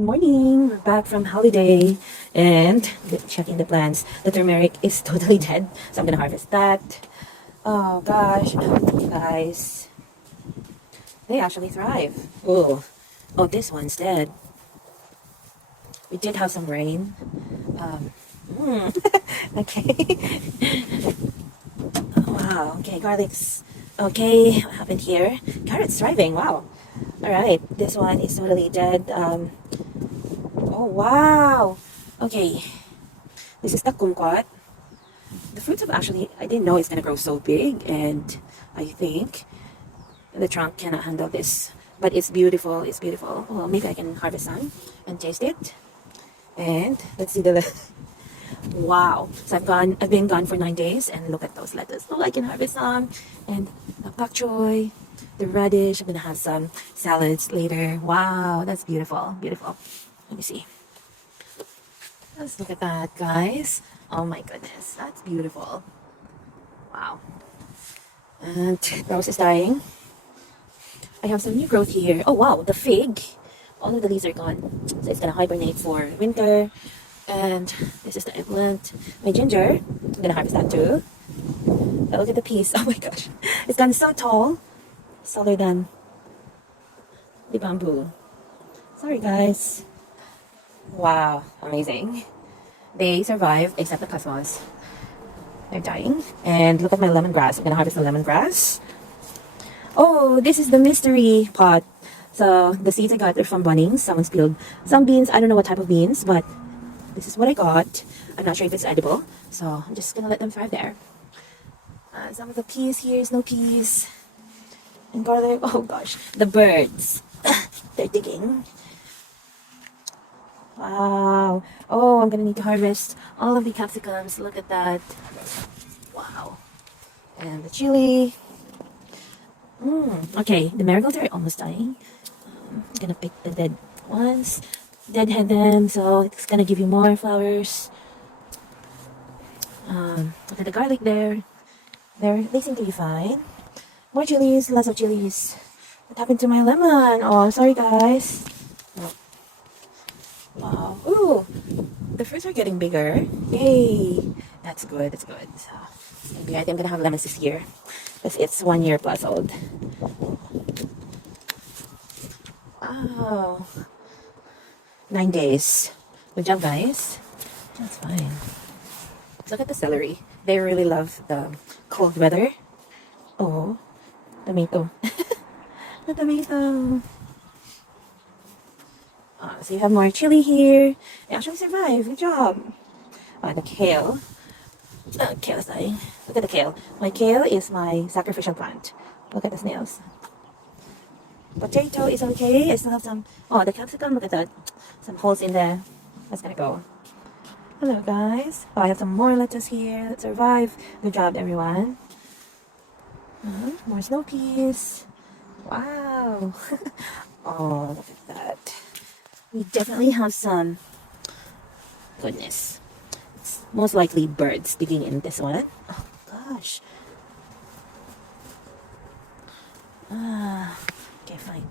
morning. We're back from holiday and checking the plants. The turmeric is totally dead, so I'm gonna harvest that. Oh gosh, guys, they actually thrive. Oh, this one's dead. We did have some rain. Um, okay. Wow. Okay, garlic's okay. What happened here? Carrot's thriving. Wow. All right, this one is totally dead. Oh wow. Okay, this is the kumquat. The fruits have actually, I didn't know it's gonna grow so big, and I think the trunk cannot handle this. But it's beautiful. It's beautiful. Well, maybe I can harvest some and taste it. And let's see the wow. So I've been gone for 9 days, and look at those lettuce. Oh, I can harvest some. And the pak choy, the radish. I'm gonna have some salads later. Wow, that's beautiful. Beautiful. Let me see. Let's look at that, guys. Oh my goodness, that's beautiful. Wow. And rose is dying. I have some new growth here. Oh wow, the fig. All of the leaves are gone. So it's gonna hibernate for winter. And this is the eggplant. My ginger, I'm gonna harvest that too. But look at the piece. Oh my gosh. It's gotten so tall. It's taller than the bamboo. Sorry guys. Wow, amazing. They survive except the cosmos. They're dying. And look at my lemongrass. I'm gonna harvest the lemongrass. Oh, this is the mystery pot. So the seeds I got are from Bunnings. Someone spilled some beans. I don't know what type of beans, but this is what I got. I'm not sure if it's edible, so I'm just gonna let them thrive there. Some of the peas here, snow peas, and garlic. Oh gosh, the birds. They're digging. Wow. Oh, I'm gonna need to harvest all of the capsicums. Look at that. Wow. And the chili. Okay, the marigolds are almost dying. I'm gonna pick the dead ones, deadhead them, so it's gonna give you more flowers. Look at the garlic there. They seem to be fine. More chilies, lots of chilies. What happened to my lemon? Oh, sorry guys. Oh, wow. Ooh, the fruits are getting bigger. Yay! That's good. That's good. So maybe I think I'm gonna have lemons this year, because it's 1 year plus old. Wow. 9 days. Good job, guys. That's fine. Look at the celery. They really love the cold weather. Oh, tomato. The tomato. So you have more chili here. It actually survived. Good job. The kale. Kale is dying. Look at the kale. My kale is my sacrificial plant. Look at the snails. Potato is okay. I still have some. Oh, the capsicum. Look at that. Some holes in there. That's gonna go. Hello, guys. Oh, I have some more lettuce here that survive. Good job, everyone. More snow peas. Wow. Oh, look at that. We definitely have some. Goodness. It's most likely birds digging in this one. Oh, gosh. Okay, fine.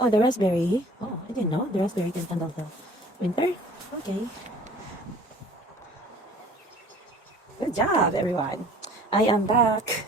Oh, the raspberry. Oh, I didn't know the raspberry can handle the winter. Okay. Good job, everyone. I am back.